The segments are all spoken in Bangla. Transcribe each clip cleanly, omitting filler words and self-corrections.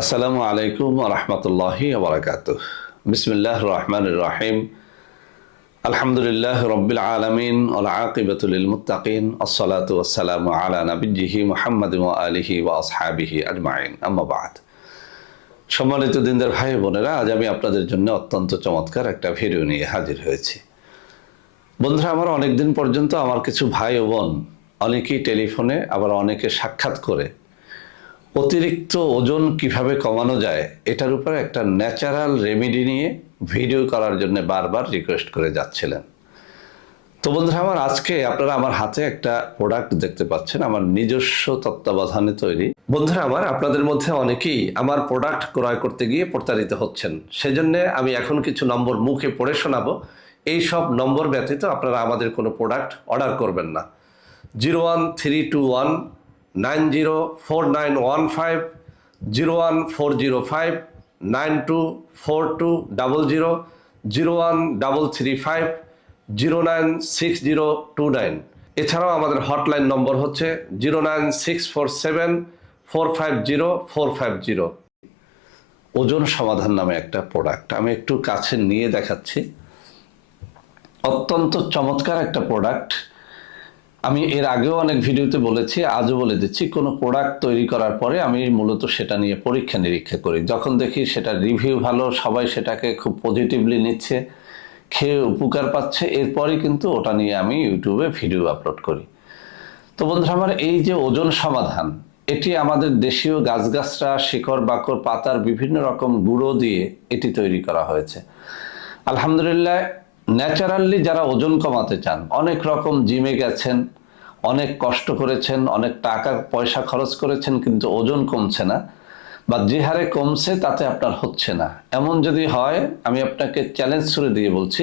আসসালামু আলাইকুম ওয়া রাহমাতুল্লাহি ওয়া বারাকাতুহু। বিসমিল্লাহির রহমানির রহিম। আলহামদুলিল্লাহি রাব্বিল আলামিন ওয়াল আকিবাতু লিল মুত্তাকিন। আসসালাতু ওয়াসসালামু আলা নাবিয়্যিহি মুহাম্মাদিন ওয়া আলিহি ওয়া আসহাবিহি আজমাইন। আম্মা বা'দ। সম্মানিত দিনদার ভাই বোনেরা, আজ আমি আপনাদের জন্য অত্যন্ত চমৎকার একটা ভিডিও নিয়ে হাজির হয়েছি। বন্ধুরা, আমার অনেকদিন পর্যন্ত আমার কিছু ভাই ও বোন অনেকেই টেলিফোনে, আবার অনেকে সাক্ষাৎ করে অতিরিক্ত ওজন কিভাবে কমানো যায় এটার উপরে একটা ন্যাচারাল রেমেডি নিয়ে ভিডিও করার জন্য বারবার রিকোয়েস্ট করে যাচ্ছিলেন। তো বন্ধুরা আমার, আজকে আপনারা আমার হাতে একটা প্রোডাক্ট দেখতে পাচ্ছেন, আমার নিজস্ব তত্ত্বাবধানে তৈরি। বন্ধুরা আমার, আপনাদের মধ্যে অনেকেই আমার প্রোডাক্ট ক্রয় করতে গিয়ে প্রতারিত হচ্ছেন। সেজন্য আমি এখন কিছু নম্বর মুখে পড়ে শোনাবো। এই সব নম্বর ব্যতীত আপনারা আমাদের কোনো প্রোডাক্ট অর্ডার করবেন না। 01321904915, 01405 924200, 01335 096029। এছাড়াও আমাদের হটলাইন নম্বর হচ্ছে 09647450450। ওজন সমাধান নামে একটা প্রোডাক্ট আমি একটু কাছে নিয়ে দেখাচ্ছি। অত্যন্ত চমৎকার একটা প্রোডাক্ট। আমি এর আগেও অনেক ভিডিওতে বলেছি, আজও বলে দিচ্ছি, কোনো প্রোডাক্ট তৈরি করার পরে আমি মূলত সেটা নিয়ে পরীক্ষা নিরীক্ষা করি। যখন দেখি সেটা রিভিউ ভালো, সবাই সেটাকে খুব পজিটিভলি নিচ্ছে, খেয়ে উপকার পাচ্ছে, এরপরই কিন্তু ওটা নিয়ে আমি ইউটিউবে ভিডিও আপলোড করি। তো বন্ধুরা আমার, এই যে ওজন সমাধান, এটি আমাদের দেশীয় গাছগাছরা, শিকড় বাকড়, পাতার বিভিন্ন রকম গুঁড়ো দিয়ে এটি তৈরি করা হয়েছে। আলহামদুলিল্লাহ, ন্যাচারালি যারা ওজন কমাতে চান, অনেক রকম জিমে গেছেন, অনেক কষ্ট করেছেন, অনেক টাকা পয়সা খরচ করেছেন, কিন্তু ওজন কমছে না, বা যে হারে কমছে তাতে আপনার হচ্ছে না, এমন যদি হয়, আমি আপনাকে চ্যালেঞ্জ ছুড়ে দিয়ে বলছি,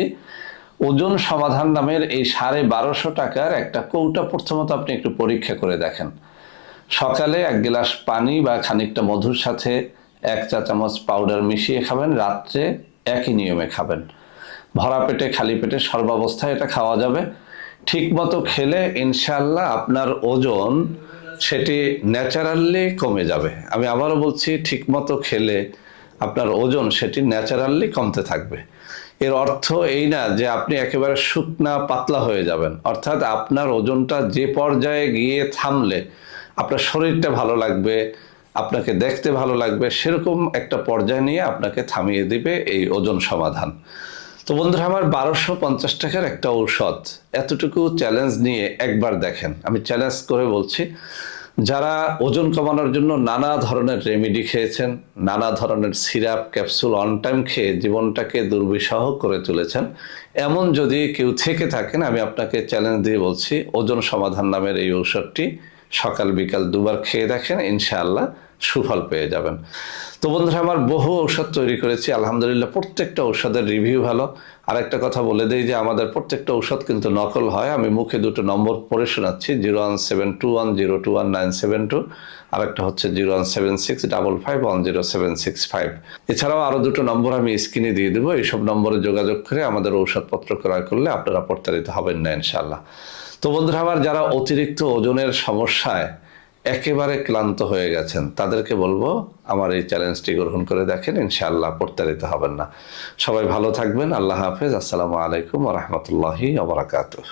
ওজন সমাধান নামের এই 1250 টাকার একটা কৌটা প্রথমত আপনি একটু পরীক্ষা করে দেখেন। সকালে 1 গ্লাস পানি বা খানিকটা মধুর সাথে 1 চা চামচ পাউডার মিশিয়ে খাবেন, রাত্রে একই নিয়মে খাবেন। ভরা পেটে, খালি পেটে, সর্বাবস্থায় এটা খাওয়া যাবে। ঠিক মতো খেলে ইনশাআল্লাহ আপনার ওজন সেটি ন্যাচারালি কমে যাবে। আমি আবারও বলছি, ঠিক মতো খেলে আপনার ওজন সেটি ন্যাচারালি কমতে থাকবে। এর অর্থ এই না যে আপনি একেবারে শুকনা পাতলা হয়ে যাবেন, অর্থাৎ আপনার ওজনটা যে পর্যায়ে গিয়ে থামলে আপনার শরীরটা ভালো লাগবে, আপনাকে দেখতে ভালো লাগবে, সেরকম একটা পর্যায়ে নিয়ে আপনাকে থামিয়ে দিবে এই ওজন সমাধান। তো বন্ধুরা আমার, 1250 টাকার একটা ঔষধ, এতটুকু চ্যালেঞ্জ নিয়ে একবার দেখেন। আমি চ্যালেঞ্জ করে বলছি, যারা ওজন কমানোর জন্য নানা ধরনের রেমেডি খেয়েছেন, নানা ধরনের সিরাপ ক্যাপসুল অন টাইম খেয়ে জীবনটাকে দুর্বিষহ করে তুলেছেন, এমন যদি কেউ থেকে থাকেন, আমি আপনাকে চ্যালেঞ্জ দিয়ে বলছি, ওজন সমাধান নামের এই ঔষধটি সকাল বিকাল দুবার খেয়ে দেখেন, ইনশাআল্লাহ সুফল পেয়ে যাবেন। তো বন্ধুরা আমার, বহু ঔষধ তৈরি করেছি, আলহামদুলিল্লাহ প্রত্যেকটা ঔষধের রিভিউ ভালো। আরেকটা কথা বলে দেই যে আমাদের প্রত্যেকটা ঔষধ কিন্তু নকল হয়। আমি মুখে দুটো নম্বর পড়ে শোনাচ্ছি, 01721021972, আরেকটা হচ্ছে 01765510765। এছাড়াও আরও দুটো নম্বর আমি স্ক্রিনে দিয়ে দেবো। এইসব নম্বরে যোগাযোগ করে আমাদের ঔষধপত্র ক্রয় করলে আপনারা প্রতারিত হবেন না ইনশাআল্লাহ। তো বন্ধুরা আমার, যারা অতিরিক্ত ওজনের সমস্যায় একেবারে ক্লান্ত হয়ে গেছেন, তাদেরকে বলবো আমার এই চ্যালেঞ্জটি গ্রহণ করে দেখেন, ইনশাআল্লাহ প্রতারিত হবেন না। সবাই ভালো থাকবেন। আল্লাহ হাফেজ। আসসালামু আলাইকুম ওয়া রাহমাতুল্লাহি ওয়া বারাকাতুহু।